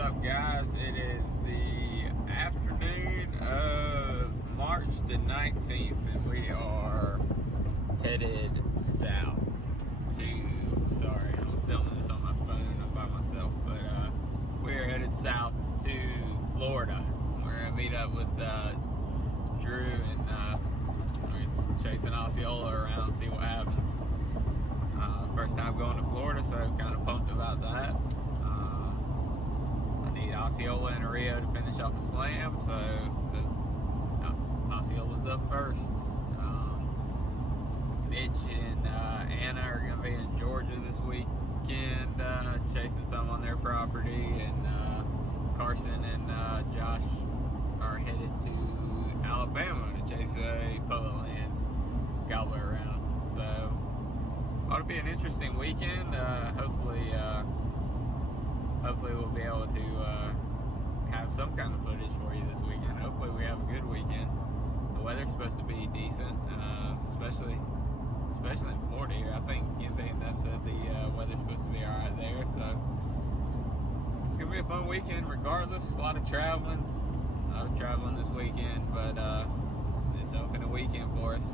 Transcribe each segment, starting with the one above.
up, guys? It is the afternoon of March the 19th, and we are headed south to, sorry, I'm filming this on my phone, I'm by myself, but we are headed south to Florida. We're going to meet up with Drew, and we're chasing Osceola around, see what happens. First time going to Florida, so kind of pumped about that. I need Osceola and Rio to finish off a slam, so Osceola's up first. Mitch and Anna are going to be in Georgia this weekend, chasing some on their property, and Carson and Josh are headed to Alabama to chase a public land gobbler around. So ought to be an interesting weekend. Hopefully we'll be able to have some kind of footage for you this weekend. Hopefully we have a good weekend. The weather's supposed to be decent, especially in Florida here. I think Gimpy and them said the weather's supposed to be alright there, so it's gonna be a fun weekend regardless. A lot of traveling this weekend, but it's opening weekend for us.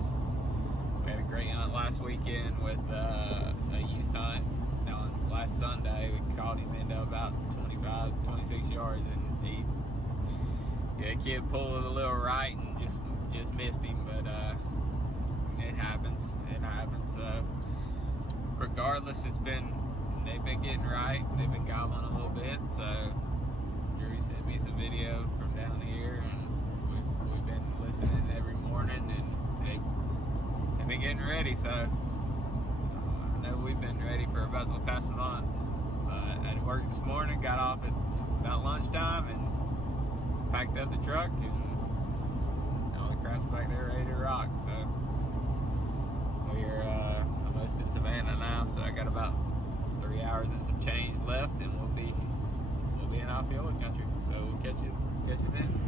We had a great hunt last weekend with a youth hunt. On last Sunday, we caught him into about 26 yards, and the kid pulled a little right and just missed him, but it happens. So regardless, they've been getting right. They've been gobbling a little bit. So Drew sent me some video from down here, and we've been listening every morning, and they've been getting ready. So I know we've been ready for about the past month. I had work this morning, got off at about lunchtime, and packed up the truck, and all the crap's back there ready to rock. So we're almost in Savannah now, so I got about 3 hours and some change left, and we'll be in Osceola country. So we'll catch you then.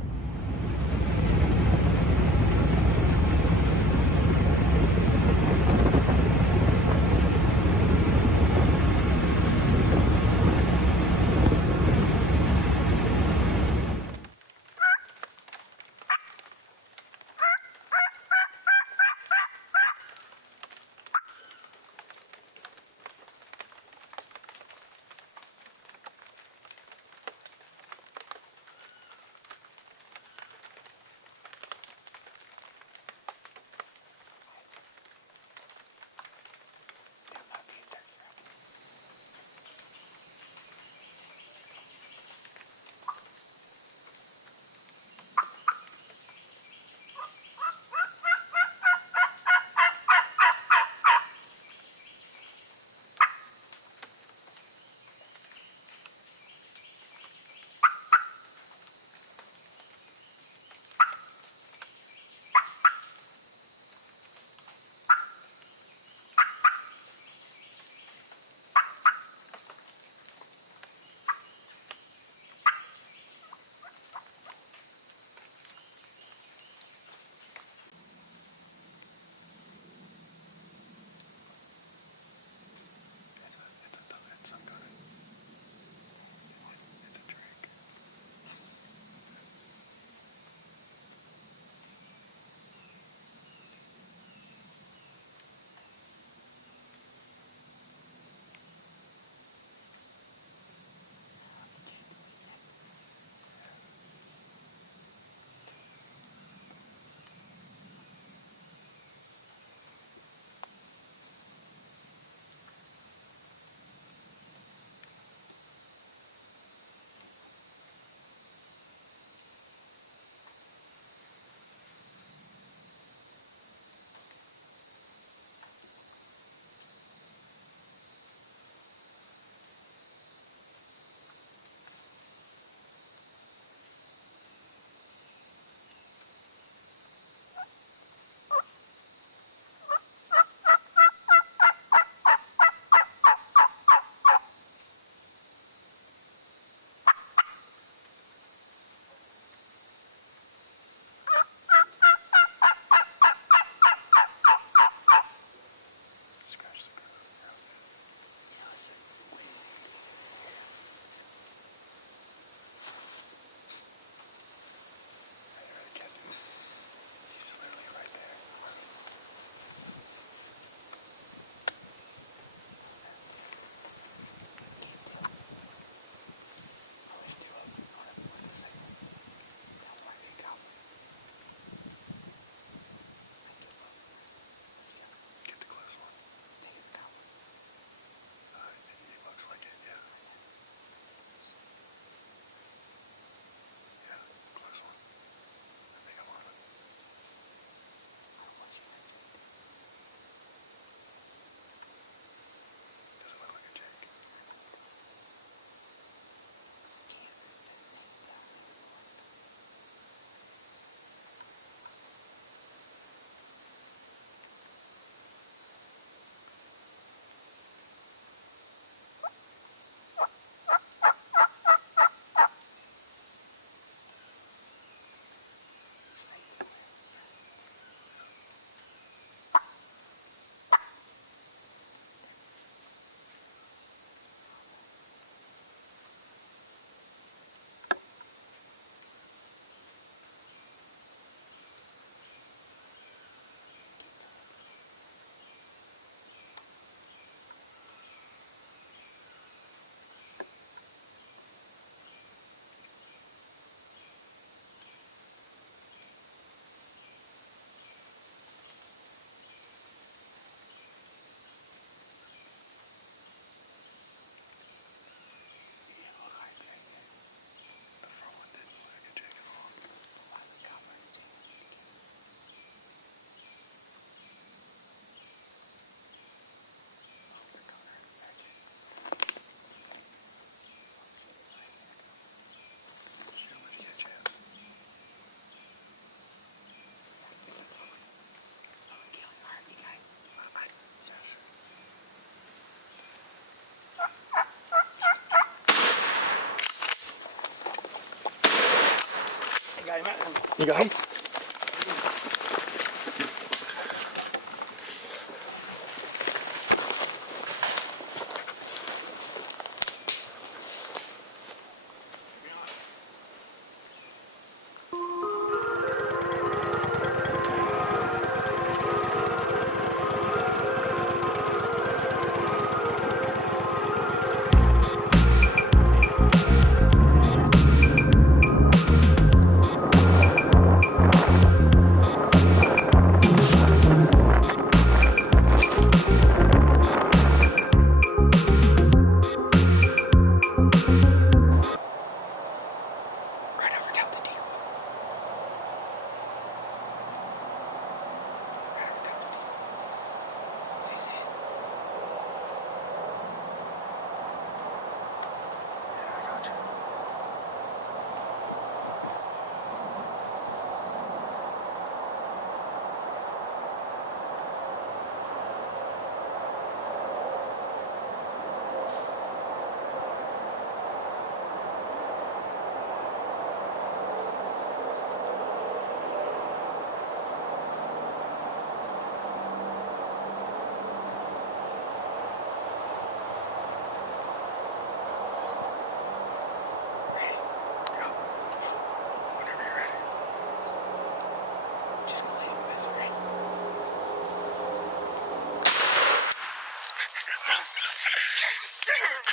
You guys?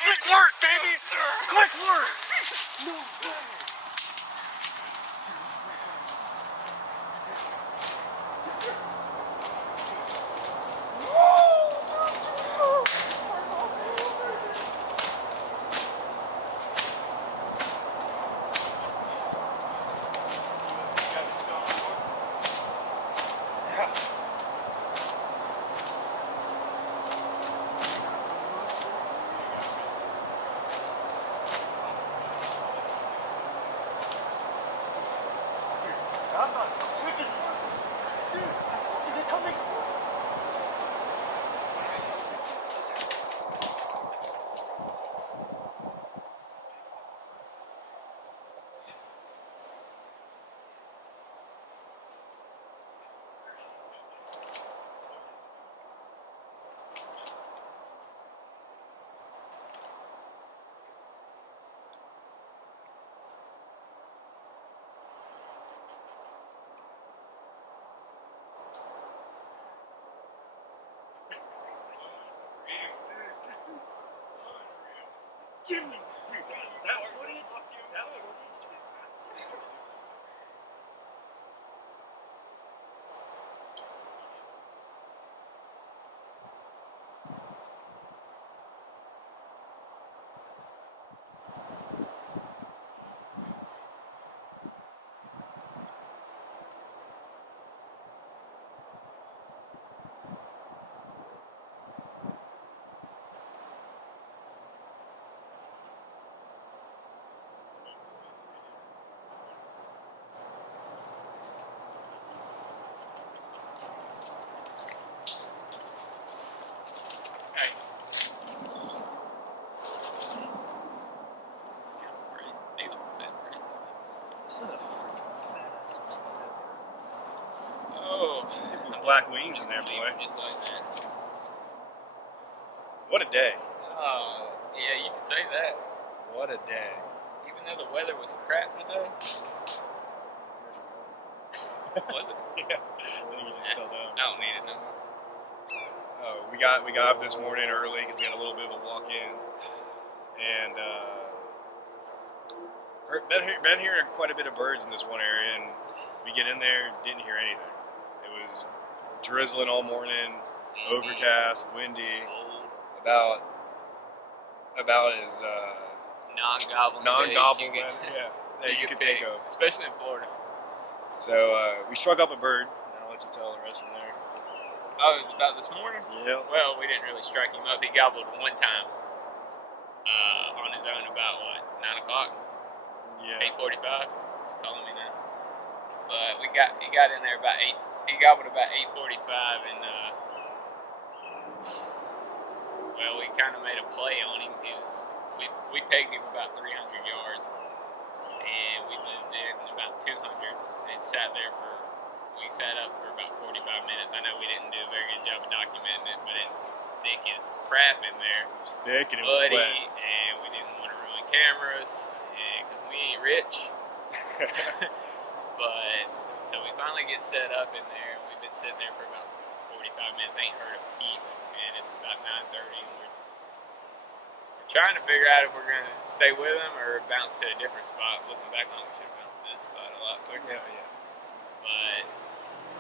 Quick work, baby! Quick work! No way! Give me that footage. That footage is absolutely. Black wings in there, boy. Just like that. What a day. Oh, yeah, you can say that. What a day. Even though the weather was crap today. Was it? Yeah. I think you just fell down. I don't need it no more. Oh, we got up this morning early because we had a little bit of a walk-in. And been hearing quite a bit of birds in this one area, and we get in there, didn't hear anything. It was drizzling all morning, overcast, windy, about as non-goblin that you could think of, especially in Florida. So we struck up a bird, and I'll let you tell the rest of there. Oh, about this morning? Yeah. Well, we didn't really strike him up. He gobbled one time on his own about, 9 o'clock? Yeah. 8:45? He's calling me now. But he got in there about 8. He gobbled about 8:45, and well, we kind of made a play on him. We pegged him about 300 yards, and we we moved in about 200 and we sat up for about 45 minutes. I know we didn't do a very good job of documenting it, but it's thick as crap in there. It was thick and it was muddy, wet. and we didn't want to ruin cameras because we ain't rich. But so we finally get set up in there. We've been sitting there for about 45 minutes. Ain't heard a peep, and it's about 9:30. And we're trying to figure out if we're gonna stay with them or bounce to a different spot. Looking back on it, we should have bounced to this spot a lot quicker. Yeah. But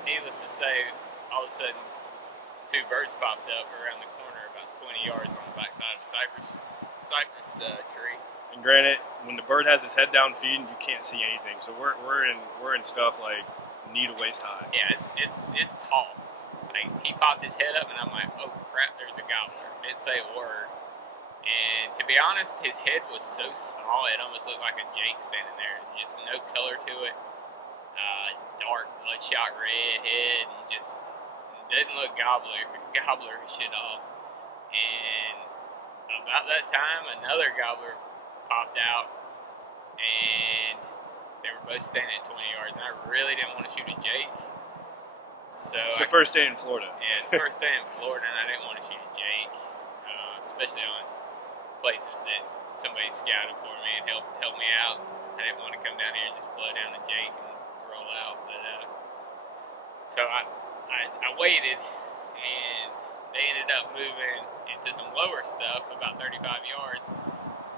needless to say, all of a sudden, two birds popped up around the corner, about 20 yards on the back side of the cypress tree. And granted, when the bird has his head down feeding, you can't see anything. So we're in stuff like knee to waist high. Yeah, it's tall. Like, he popped his head up, and I'm like, oh crap, there's a gobbler. Didn't say a word. And to be honest, his head was so small, it almost looked like a jake standing there. Just no color to it. Dark, bloodshot red head, and just didn't look gobbler shit off. And about that time, another gobbler popped out, and they were both standing at 20 yards, and I really didn't want to shoot a jake. So it's the first day in Florida. Yeah, it's the first day in Florida, and I didn't want to shoot a jake, especially on places that somebody scouted for me and helped me out. I didn't want to come down here and just blow down a jake and roll out. But so I waited, and they ended up moving into some lower stuff about 35 yards.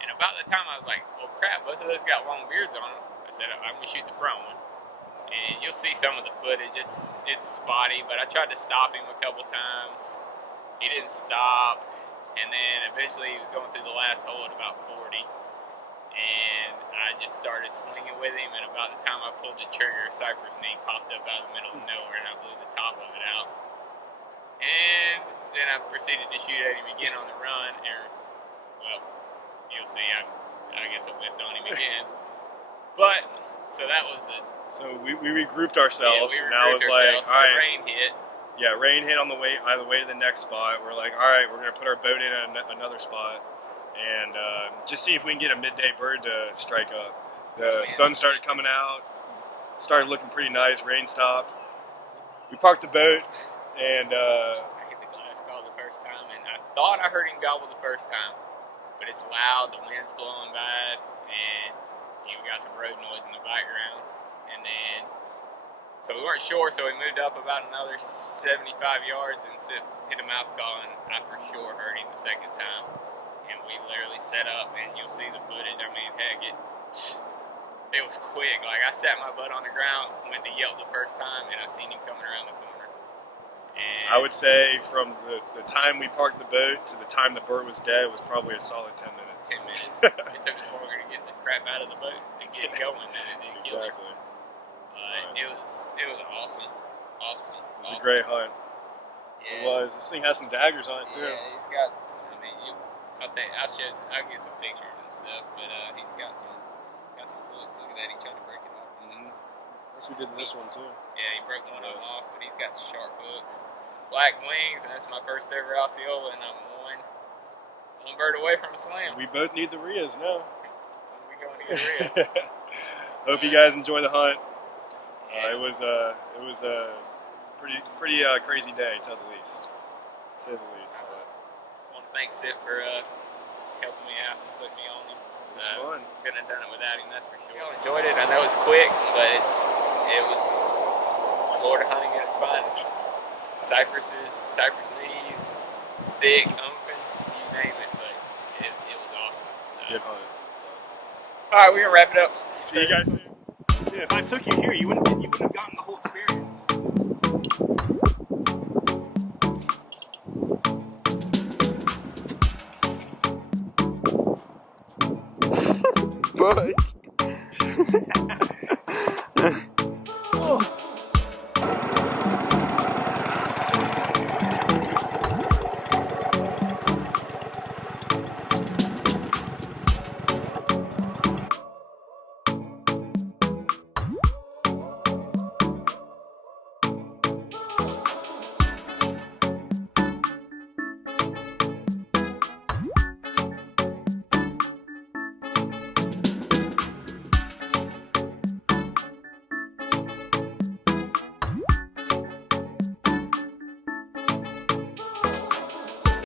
And about the time I was like, well, crap, both of those got long beards on them. I said, I'm going to shoot the front one. And you'll see some of the footage. It's spotty, but I tried to stop him a couple times. He didn't stop. And then eventually he was going through the last hole at about 40. And I just started swinging with him. And about the time I pulled the trigger, a cypress knee popped up out of the middle of nowhere, and I blew the top of it out. And then I proceeded to shoot at him again on the run. And, well, you'll see. I guess I whipped on him again. But, so that was it. So we regrouped ourselves. Yeah, we now regrouped it's like, ourselves. all right. The rain hit. Yeah, rain hit on the way to the next spot. We're like, all right, we're going to put our boat in another spot and just see if we can get a midday bird to strike up. The sun started coming out, started looking pretty nice, rain stopped. We parked the boat, and I hit the glass call the first time, and I thought I heard him gobble the first time, but it's loud, the wind's blowing bad, and we got some road noise in the background. And then, so we weren't sure, so we moved up about another 75 yards and hit a mouth call, and I for sure heard him the second time. And we literally set up, and you'll see the footage. I mean, heck, it was quick. Like, I sat my butt on the ground, went to yelp the first time, and I seen him coming around the corner. And I would say from the time we parked the boat to the time the bird was dead was probably a solid 10 minutes. 10 minutes. It took us longer to get the crap out of the boat and get it going than it did kill it. Exactly. It was awesome. Awesome. It was a great hunt. Yeah. It was. This thing has some daggers on it too. Yeah, he's got. I mean, I'll get some pictures and stuff, but he's got some hooks. Look at that, he tried to break it off. That's what we did in this one too. Yeah, he broke one of them off, but he's got sharp hooks. Black wings, and that's my first ever Osceola, and I'm one bird away from a slam. We both need the Rias now. When we going to get real. Hope you guys enjoy the hunt. Yeah, it was a pretty crazy day, to say the least. But I want to thank Sipp for helping me out and putting me on him. it was fun. Couldn't have done it without him, that's for sure. Y'all enjoyed it. I know it's quick, but it was Florida hunting at its finest. Cypresses, cypress knees, thick, open, you name it, but it was awesome. Good hunt. All right, we're gonna wrap it up. See you guys soon. Yeah, if I took you here, you wouldn't have gotten the whole experience. Bye.